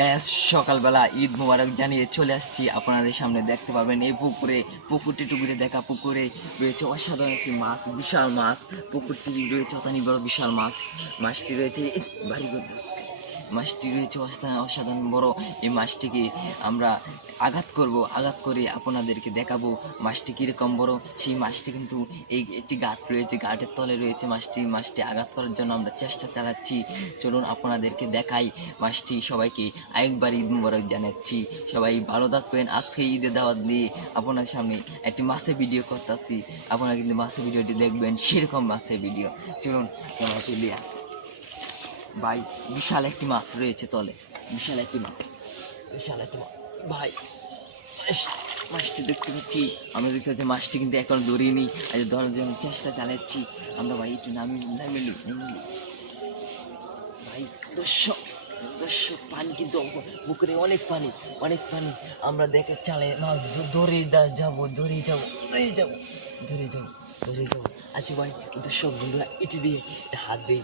Gas সকালবেলা ঈদ মোবারক জানিয়ে চলে আসছি আপনাদের সামনে। দেখতে পাবেন এই পুকুরটি টুকুরে দেখা পুকুরে রয়েছে অসাধারণ একটি মাছ, বিশাল মাছ। পুকুরটি রয়েছে অতানি বড় বিশাল মাছ। মাছটি রয়েছে মাছটি রয়েছে অসাধারণ বড়। এই মাছটিকে আমরা আঘাত করে আপনাদেরকে দেখাবো মাছটি কীরকম বড়। সেই মাছটি কিন্তু এই একটি ঘাট রয়েছে, ঘাটের তলে রয়েছে মাছটি আঘাত করার জন্য আমরা চেষ্টা চালাচ্ছি। চলুন আপনাদেরকে দেখাই মাছটি। সবাইকে আরেকবার ঈদ মোবারক জানাচ্ছি। সবাই ভালো থাকবেন। আজকে ঈদের দাওয়াত দিয়ে আপনার সামনে একটি মাছের ভিডিও করতেছি। আপনারা কিন্তু মাছের ভিডিওটি দেখবেন, সেরকম মাছের ভিডিও। চলুন ক্যামেরা তুলিয়া ভাই, বিশাল একটি মাছ রয়েছে তলে, বিশাল একটি মাছ ভাই। মাছটি দেখতে পাচ্ছি, আমরা দেখতে পাচ্ছি মাছটি কিন্তু এখন ধরিনি, আজ ধরার জন্য চেষ্টা চালাচ্ছি আমরা ভাই। একটু নামিলি ভাই। দর্শক পানি কিন্তু পুকুরে অনেক পানি। আমরা দেখে চালে মাছ ধরে যাবো। আচ্ছা ভাই, দর্শক বন্ধুরা এটি দিয়ে হাত দিই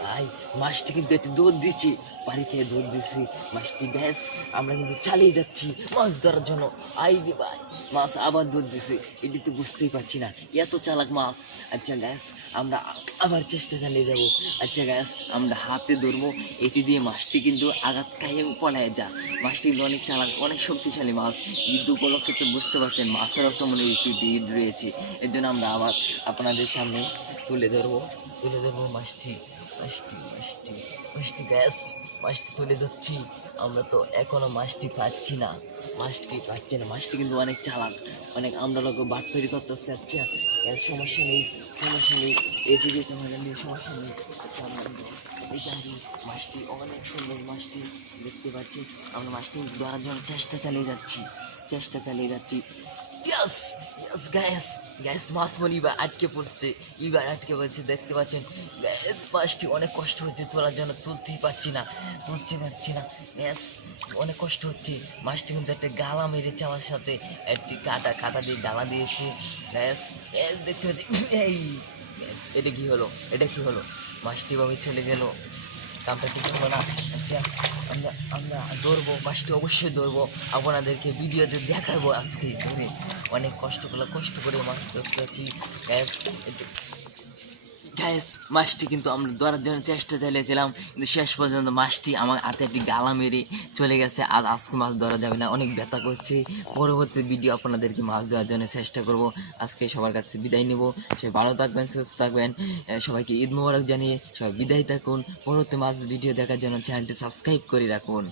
ভাই। মাছটি কিন্তু একটু দৌড় দিচ্ছি, বাড়ি খেয়ে দৌড় দিচ্ছি মাছটি। গ্যাস আমরা কিন্তু চালিয়ে যাচ্ছি মাছ ধরার জন্য। আই রে ভাই, মাছ আবার দৌড় দিচ্ছে, এটি তো বুঝতেই পারছি না, এত চালাক মাছ। আচ্ছা গ্যাস, আমরা আবার চেষ্টা চালিয়ে যাব। আচ্ছা গ্যাস, আমরা হাতে ধরবো এটি দিয়ে। মাছটি কিন্তু আঘাত খাইয়ে পলায় যা। মাছটি কিন্তু অনেক চালাক, অনেক শক্তিশালী মাছ। ঈদ উপলক্ষে তো বুঝতে পারছেন, মাছের তো মনে একটি ঈদ রয়েছে। এর জন্য আমরা আবার আপনাদের সামনে তুলে ধরবো মাছটি গ্যাস। মাছটি তুলে ধরছি আমরা, তো এখনো মাছটি পাচ্ছি না। মাছটি কিন্তু অনেক চালাক, অনেক আমরা লোক বাটফারি করতেছে। আচ্ছা গ্যাস, সমস্যা নেই এদিকে তোমাদের নিয়ে সমস্যা নেই। মাছটি অনেক সুন্দর, মাছটি দেখতে পাচ্ছি আমরা। মাছটি ধরার জন্য চেষ্টা চালিয়ে যাচ্ছি। গ্যাস মাছ মনে আটকে পড়ছে, দেখতে পাচ্ছেন। মাছটি অনেক কষ্ট হচ্ছে তোলার জন্য, তুলতে পারছি না। গ্যাস অনেক কষ্ট হচ্ছে। মাছটি কিন্তু একটা গালা মেরেছে আমার সাথে, একটি কাটা দিয়ে গালা দিয়েছে। গ্যাস দেখতে পাচ্ছি। এটা কি হলো মাছটি ভাবে চলে গেল, কামটা ঠিক হলো না। আচ্ছা আমরা ধরবো মাছটি, অবশ্যই ধরবো, আপনাদেরকে ভিডিওতে দেখাবো। আজকে ধরে অনেক কষ্ট করে মাছ ধরতে পারছি। গ্যাস মাছটি কিন্তু আমরা ধরার জন্য চেষ্টা চালিয়েছিলাম, কিন্তু শেষ পর্যন্ত মাছটি আমার হাতে একটি গালা মেরে চলে গেছে। আর আজকে মাছ ধরা যাবে না, অনেক ব্যথা করছে। পরবর্তী ভিডিও আপনাদেরকে মাছ ধরার জন্য চেষ্টা করব। আজকে সবার কাছে বিদায় নেব। সবাই ভালো থাকবেন, সুস্থ থাকবেন। সবাইকে ঈদ মোবারক জানিয়ে সবাই বিদায় থাকুন। পরবর্তী মাছ ভিডিও দেখার জন্য চ্যানেলটি সাবস্ক্রাইব করে রাখুন।